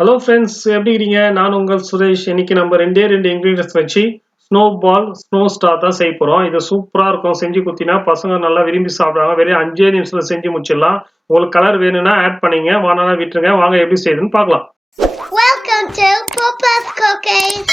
Hello friends, எப்படி இருக்கீங்க? நான் உங்கள் சுரேஷ். இன்னைக்கு நம்ம ரெண்டு இன்க்ரீடியன்ஸ் வச்சு ஸ்னோ பால் ஸ்னோ ஸ்டார் தான் செய்ய போகிறோம். இது சூப்பராக இருக்கும். செஞ்சு கொடுத்தீங்கன்னா பசங்க நல்லா விரும்பி சாப்பிடுவாங்க. வெறும் 5 நிமிஷத்தில் செஞ்சு முடிச்சிடலாம். உங்களுக்கு கலர் வேணும்னா ஆட் பண்ணிங்க, வாங்கினா விட்டுருங்க. வாங்க எப்படி செய்யுதுன்னு பார்க்கலாம். Welcome to Papa's Cookies.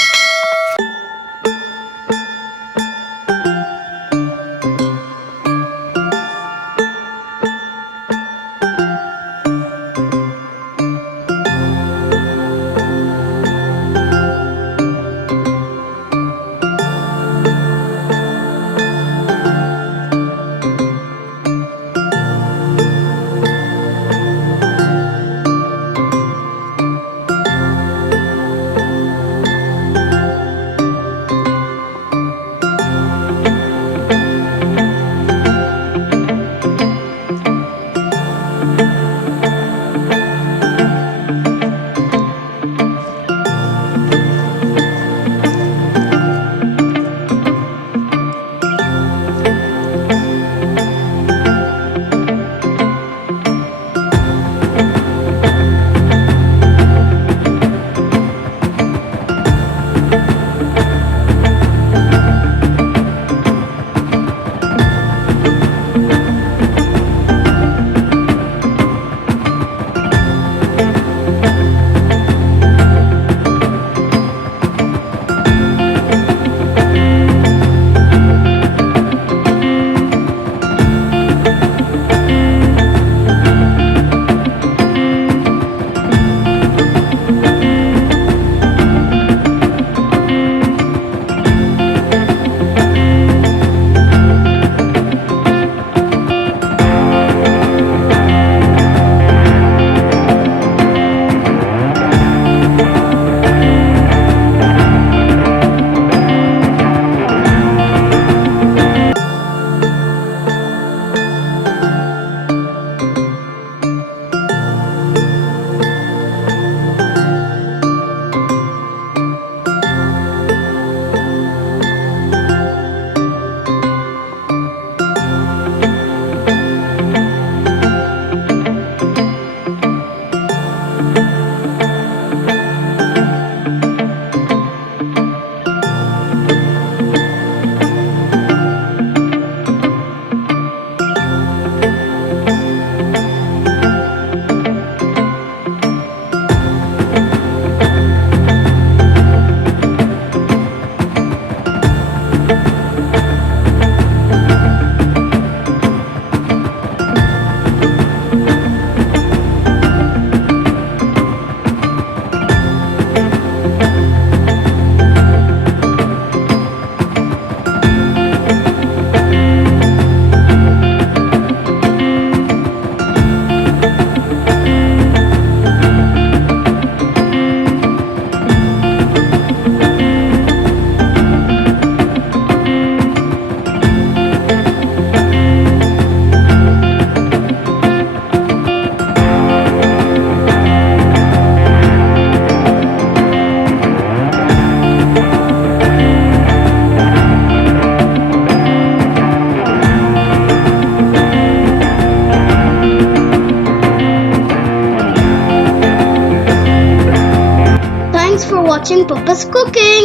Thanks for watching Papa's Cooking.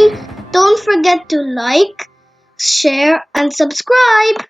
Don't forget to like, share, and subscribe.